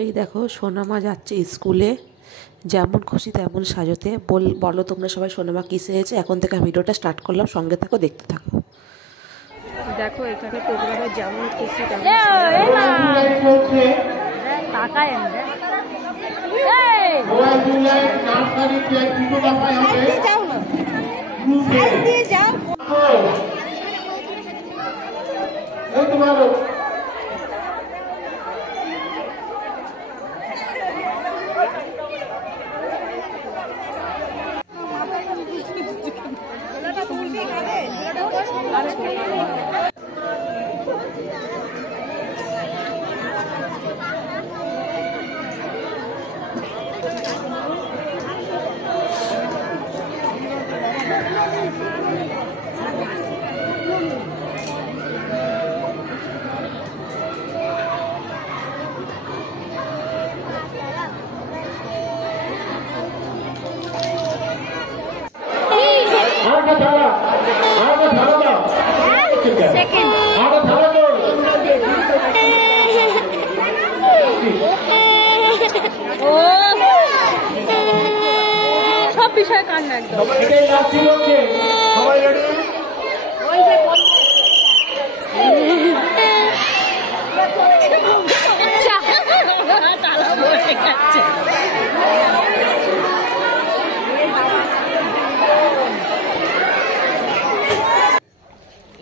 এই দেখো সোনামা যাচ্ছে স্কুলে, যেমন খুশি তেমন সাজতে। বলো তোমরা সবাই সোনামা কি সেজেছে। এখন থেকে আমি ভিডিওটা স্টার্ট করলাম, সঙ্গে থাকো, দেখতে থাকো। দেখো এখানে প্রোগ্রামে যেমন খুশি তেমন সব বিষয়ে কান্না একদম।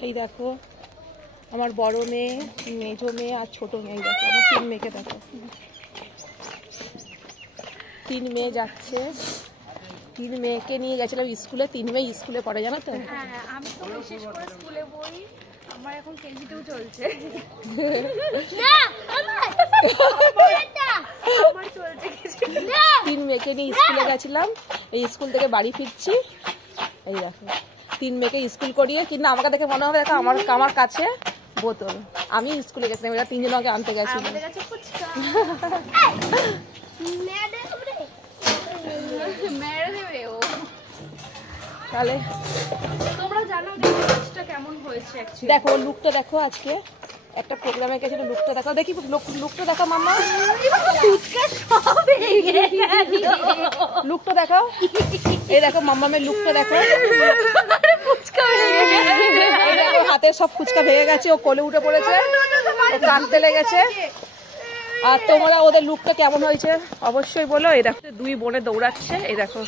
এই দেখো আমার বড় মেয়ে, মেজো মেয়ে আর ছোট মেয়ে। দেখো আমার 3 মেয়েকে দেখো, 3 মেয়ে যাচ্ছে। 3 মেয়েকে নিয়ে গেছিলাম স্কুলে। 3 মেয়ে স্কুলে পড়ে, জানো তো। হ্যাঁ, আমি তো বিশেষ করে স্কুলে বই আমার এখন কেজিতেও চলছে। না আমার চলছে কিছু। 3 মেয়েকে নিয়ে স্কুলে গেছিলাম, এই স্কুল থেকে বাড়ি ফিরছি। এই দেখো 3 মেয়েকে স্কুল করিয়ে, কিন্তু আমাকে দেখে মনে হবে দেখো আমার কাছে বোতল। আমি স্কুলে গেছিলাম, এরা 3 জনকে আনতে গেছিল। তাহলে তোমরা জানো ড্রেসটা কেমন হয়েছে? দেখো লুকটা দেখো, আজকে একটা প্রোগ্রামে গেছিল, লুকটা দেখো। দেখি লুকটা দেখো মাম্মা, লুকটা দেখো। এই দেখো মাম্মামের লুকটা দেখো, হাতের সব ফুচকা ভেঙে গেছে, ও কোলে উঠে পড়েছে, ও কাঁদতে লেগেছে। আর তোমরা ওদের লুকটা কেমন হয়েছে অবশ্যই বলো। এই দেখো 2 বোনে দৌড়াচ্ছে। এই দেখো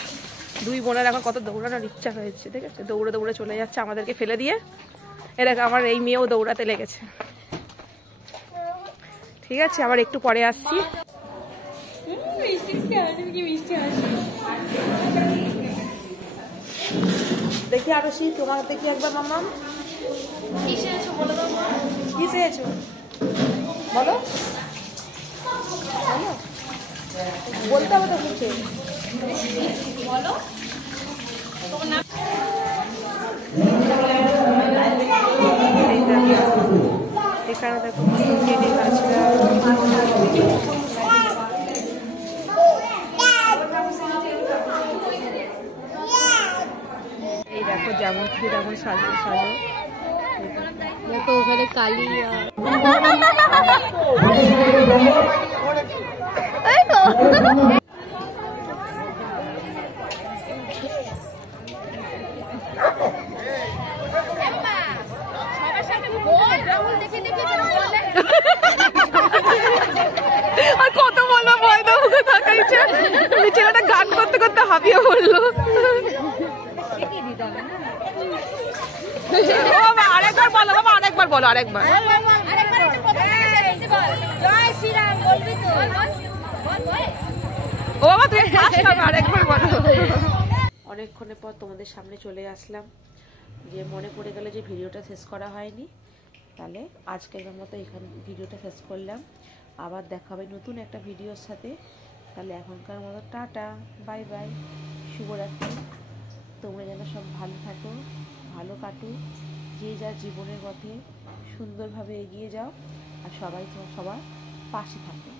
2 বোনের এখন কত দৌড়ানোর ইচ্ছা হয়েছে, ঠিক আছে। দৌড়ে দৌড়ে চলে যাচ্ছে আমাদেরকে ফেলে দিয়ে। এ দেখো আমার এই মেয়েও দৌড়াতে লেগেছে। ঠিক আছে, আবার একটু পরে আসছি। দেখি আরো তোমার দেখি একবার মাম্মা, কি চেয়েছো বলো তো? কি চেয়েছো বলো, বলতে হবে তো কিছু, বলো তোমার নাম। এখানে দেখো গাছটা। এই দেখো যেমন খুশি তেমন সাজো সাজো। দেখো ওখানে কালী আর কত বলবো, ভয় দাও তাকাইছে। ছেলেটা গান করতে করতে হাঁপিয়ে পড়লো। আরেকবার বলো বাবা, আরেকবার বলো, আরেকবার। ও বাবা তুমি আরেকবার বলো। অনেকক্ষণের পর তোমাদের সামনে চলে আসলাম, যে মনে পড়ে গেল যে ভিডিওটা শেষ করা হয়নি। তাহলে আজকের মতো এখানে ভিডিওটা শেষ করলাম। আবার দেখা হবে নতুন একটা ভিডিওর সাথে। তাহলে এখনকার মতো টাটা, বাই বাই, শুভরাত্রি। তোমরা যেন সব ভালো থাকো, ভালো কাটুক, যে যার জীবনের পথে সুন্দরভাবে এগিয়ে যাও, আর সবাই সবার পাশে থাকো।